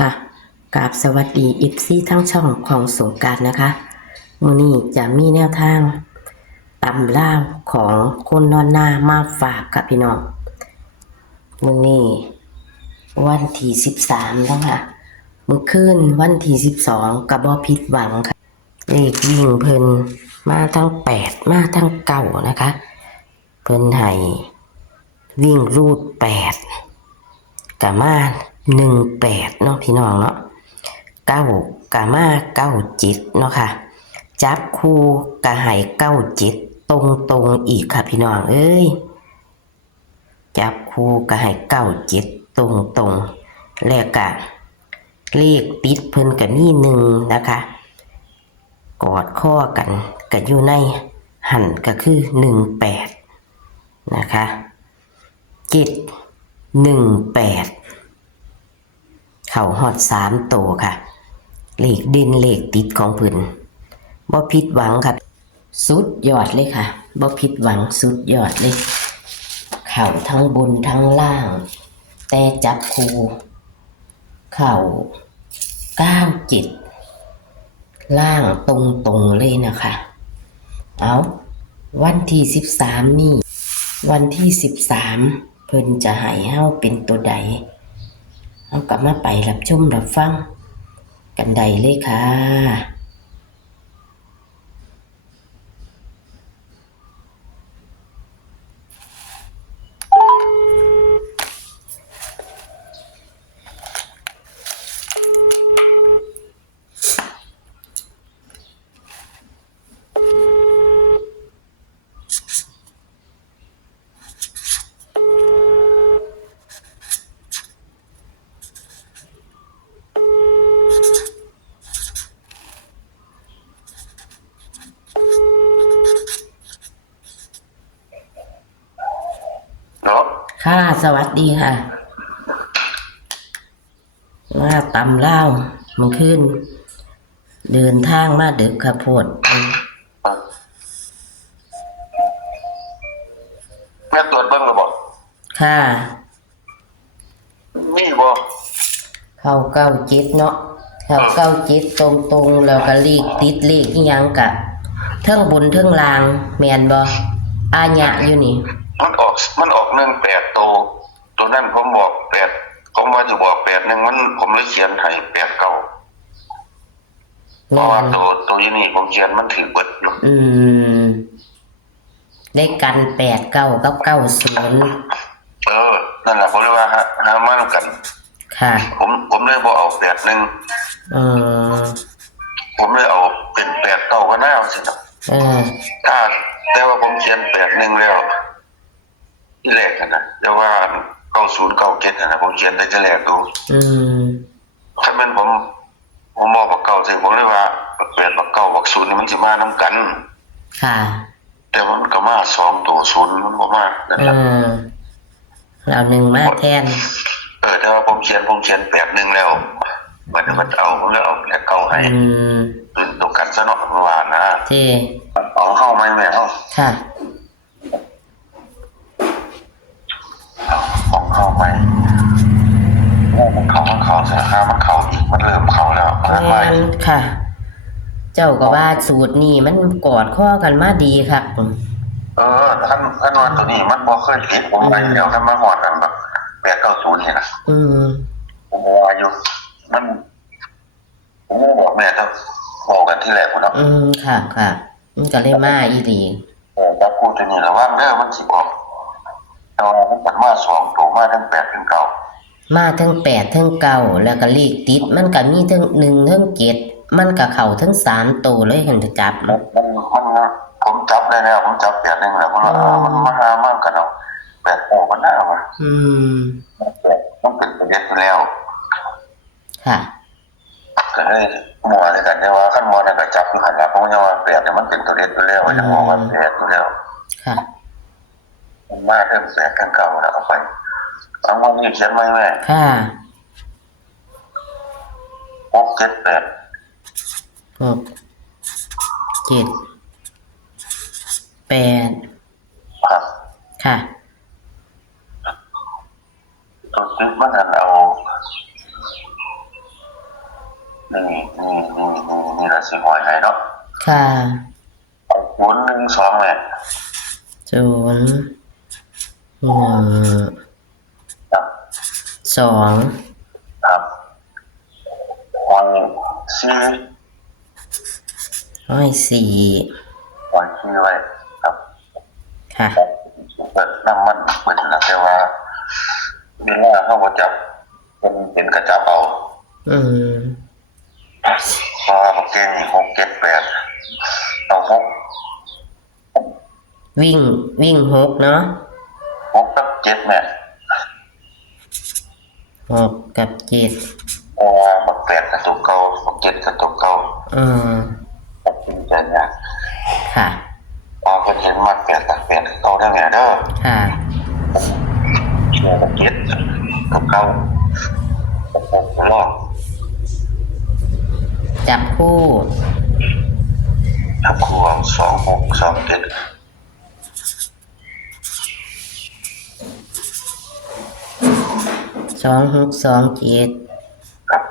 ค่ะกราบสวัสดีอีฟซี่ทั้งช่องของสงกรานต์นะคะมื้อนี้จะมีแนวทางตำล่าวของคนนอนนามาฝากกับพี่น้องมื้อนี้วันที่13แล้วค่ะมื้อคืนวันที่12ก็บ่ผิดหวังค่ะเลขวิ่งเพิ่นมาทั้ง8มาทั้ง9นะคะเพิ่นให้วิ่งรูด8ก็มา18เนาะพี่น้องเนาะ9ก็มา97เนาะค่ะจับคู่ก็ให้97ตรงๆอีกค่ะพี่น้องเอ้ยจับคู่ก็ให้97ตรงๆแล้วก็เลขติดเพิ่นก็มี1นะคะกอดข้อกันก็อยู่ในหั่นก็คือ18นะคะ718เข้าฮอด3ตัวค่ะเลขเด่นเลขติดของเพิ่นบ่ผิดหวังครับสุดยอดเลยค่ะบ่ผิดหวังสุดยอดเลยเข้าทั้งบนทั้งล่างแต่จับคู่เข้า97ล่างตรงเลยนะคะเอาวันที่13นี่วันที่13เพิ่นจะให้เฮาเป็นตัวใดเฮากลับมาไปรับชมรับฟังกันใดเลยค่ะค่ะสวัสดีค่ะมาตำล่าวมื้อคืนเดินทางมาดึกค่ะโพดแม่ตรวจเบิ่งแล้วบ่ค่ะมีบ่เข้า97เนาะเข้า97ตรงๆแล้วก็เลขติดเลขอีหยังกะเทิงบนเทิงล่างแม่นบ่อาญะอยู่นี่มันออก18ตัวนั้นผมบอก8ผมว่าจะบอก81ผมเลยเขียนให้89เพราะว่าตัวนี้ผมเขียนมันถือเบิดอยู่ได้กัน89กับ90นั่นแหละผมเลยว่าหามากันค่ะผมเลยบ่เอา81ผมเลยเอาเป็น89ก็น่าเอาสิถ้าแต่ว่าผมเขียน81แล้วที่แรกนะแต่ว่า9097นะผมเขียนได้จะแรกดูถ้าเป็นผมมองกับเก่าสิผมเลยว่า8กับ9กับ0นี่มันสิมานำกันค่ะแต่มันก็มา2ตัว0มันบ่มานั่นล่ะเอา1มาแทนแต่ว่าผมเขียน81แล้วมันเอาแล้วเอาแล้วเก่าให้เป็นตัวกันซะเนาะว่านะที่เอาเข้าไหมแม่เฮาค่ะของเข้าไหมมันเข้าเสียค่ามันเข้าอีกมันเริ่มเข้าแล้วค่ะเจ้าก็ว่าสูตรนี้มันกอดข้อกันมาดีครับท่านว่าตัวนี้มันบ่เคยผิดผมไปเดี๋ยวท่านมาหอดกันแบบ890นี่นะผมว่าอยู่มันผมบอกแม่ครับบอกกันที่แรกพุ่นเนาะค่ะมันก็เลยมาอีหลีจับคู่ตัวนี้ระวังเด้อมันสิออกแต่ว่ามันมา2ตัวมาทั้ง8ทั้ง9มาทั้ง8ทั้ง9แล้วก็เลขติดมันก็มีทั้ง1ทั้ง7มันก็เข้าทั้ง3ตัวเลยเห็นจับมันผมจับได้แล้วผมจับ81แล้วมันมาหามากกันเอา8โอ้มันน่าว่ะมันเป็นประเด็นแล้วค่ะก็เลยมัวเลยกันแต่ว่าขั้นมัวนั่นก็จับอยู่หั่นล่ะเพราะว่า8เนี่ยมันเป็นตัวเด็ดอยู่แล้วจะบอกว่า8อยู่แล้วค่ะมันมาทั้ง8ทั้ง9แล้วก็ไปเอาวันนี้เขียนไว้แม่ค่ะ678ครับค่ะตัวติ๊กมันเอา นี่ละสิหอยไหนเนาะ ค่ะ 012แหละ ครับ 0 1 2 ครับหอยซี ห้อยสี่ หอยซีไว้ครับ ค่ะ เปิดน้ำมันเปิดนะแต่ว่าเวลาเขาก็จับเป็นกระจับเอา อืม เพราะว่าเกณฑ์6 7 8เอาวิ่ง6เนาะ 6กับ7เนี่ย 6 กับ 7 เพราะว่าบัก8กับตัวเก่าบัก7กับตัวเก่า อืม ตัดสินใจยาก ค่ะ พอเห็นมา8ตัด8เก่าได้ไงเด้อ ค่ะ บัก7กับเก่าลอก จับคู่ ทับครัว26 27 2627ครับ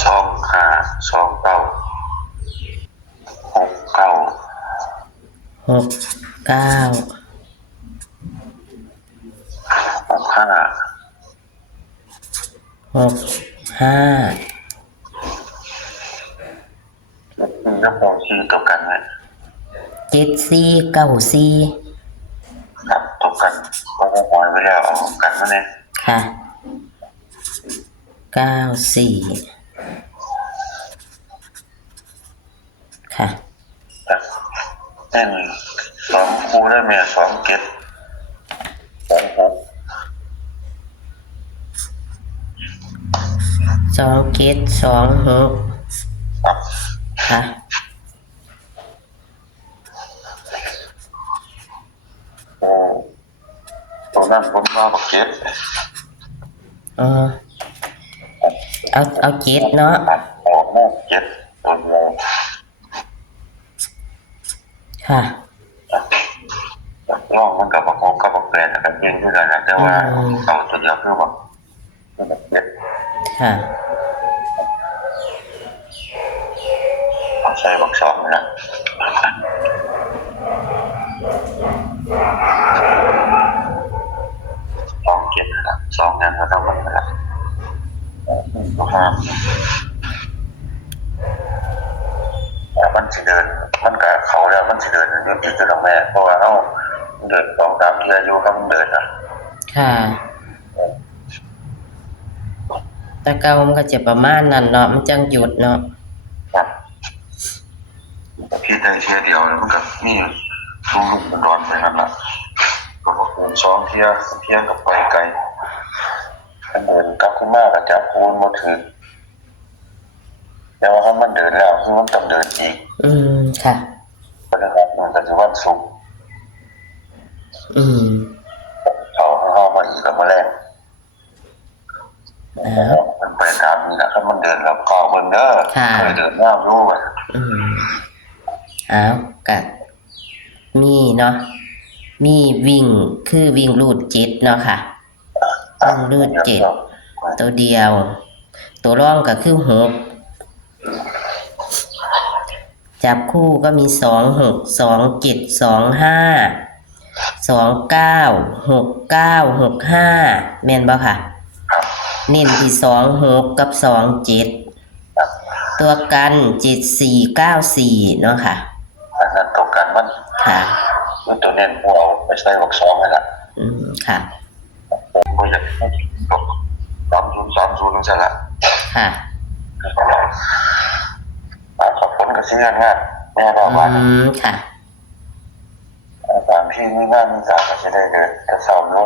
25 29 69 65 แล้วพอชื่อตกกันไหม 74 94 ครับตกกันเขาก็ปล่อยไปแล้วเอากันมาเนี่ย ค่ะ94ค่ะ ครับเต้น2 คู่ได้ไหม2 เก็บ2 6 2726ครับ ค่ะ ตัวนั้นผมมาบอกเก็บ อ๋อเอา7เนาะ ออกแม่เก็บตัวเดียว ค่ะ ร่องมันกับบอกกับบอกแปลนกันเองด้วยกันนะแต่ว่าเอาตัวเดียวคือบอกเก็บ ค่ะ ใช้บอก2นะ2 เก็บนะ2นั้นก็ต้องมันนะครับมันสิเดินมันกับเขาแล้วมันสิเดินอยู่ที่ตัวแม่เพราะว่าเขาเดิน2 3 เที่ยวอยู่ก็มันเดินนะ ค่ะแต่เก่ามันก็จะประมาณนั้นเนาะมันจังหยุดเนาะ ครับพี่ได้เที่ยวเดียวแล้วมันก็มีทุ่งมันร้อนไปนั่นแหละก็บอก2 เที่ยวกับไปไกลมันเดินกลับขึ้นมากับจับคูณมาถึงแล้วว่ามันเดินแล้วคือมันต้องเดินอีก ค่ะ เพราะฉะนั้นมันก็จะวันศุกร์ เขามาอีกแล้วมาแรกมันไปตามนี่นะถ้ามันเดินแล้วก็มันเด้อเคยเดินหน้ารู้ไหม เอากัดมีเนาะมีวิ่งคือวิ่งรูด7เนาะค่ะวิ่งรูด7ตัวเดียว ตัวร่องก็คือ6จับคู่ก็มี26 27 25 29 69 65แม่นบ่ค่ะเน้นที่26กับ27ตัวกัน7494เนาะค่ะนั่นตกกันมัน ค่ะ มันตัวเน้นพวกเอาไม่ใช่บอก2เลยล่ะค่ะผมอยากตก30นั่นใช่ละค่ะขอบคุณกับที่งานแม่เราบ้านค่ะตามที่มีงานมีการก็จะได้เดินจะสอบรู้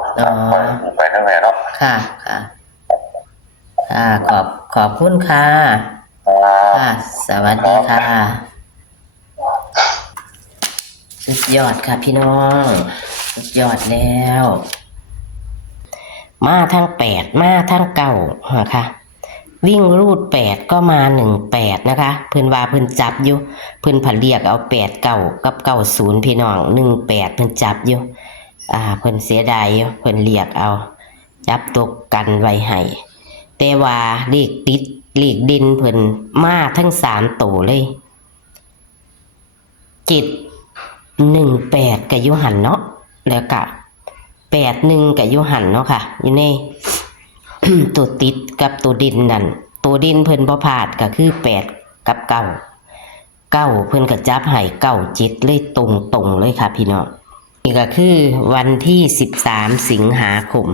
ไปทั้งไหนเนาะค่ะขอบคุณค่ะค่ะสวัสดีค่ะสุดยอดค่ะพี่น้องสุดยอดแล้วมาทั้ง8มาทั้ง9ค่ะวิ่งรูด8ก็มา18นะคะเพิ่นว่าเพิ่นจับอยู่เพิ่นผันเรียกเอา8 9กับ90พี่น้อง18เพิ่นจับอยู่เพิ่นเสียดายอยู่เพิ่นเรียกเอาจับตกกันไว้ให้ แต่ว่าเลขติดเลขเด่นเพิ่นมาทั้ง3ตัวเลย718กับยูหันเนาะแล้วก็81กับยูหันเนาะค่ะอยู่ใน ตัวติดกับตัวดินนั่นตัวดินเพิ่นบ่พลาดก็คือ8กับ9เพิ่นก็จับให้97เลยตรงเลยค่ะพี่น้องนี่ก็คือวันที่13สิงหาคม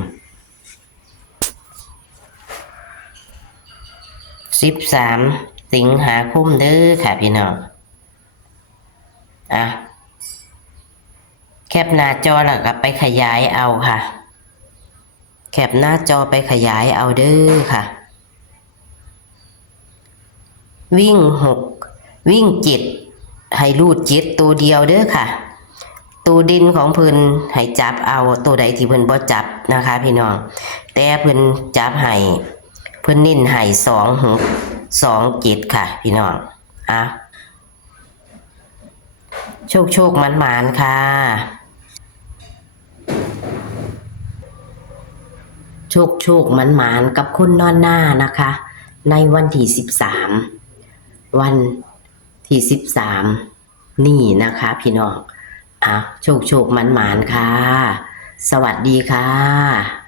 13สิงหาคมเด้อค่ะพี่น้องแคปหน้าจอแล้วก็ไปขยายเอาค่ะแคปหน้าจอไปขยายเอาเด้อค่ะวิ่ง6วิ่ง7ให้รูด7ตัวเดียวเด้อค่ะตัวดินของเพิ่นให้จับเอาตัวใดที่เพิ่นบ่จับนะคะพี่น้องแต่เพิ่นจับให้เพิ่นเน้นให้26 27ค่ะพี่น้องโชคมันค่ะโชคมันกับคนนอนหน้านะคะในวันที่13วันที่13นี่นะคะพี่น้องโชคมันค่ะสวัสดีค่ะ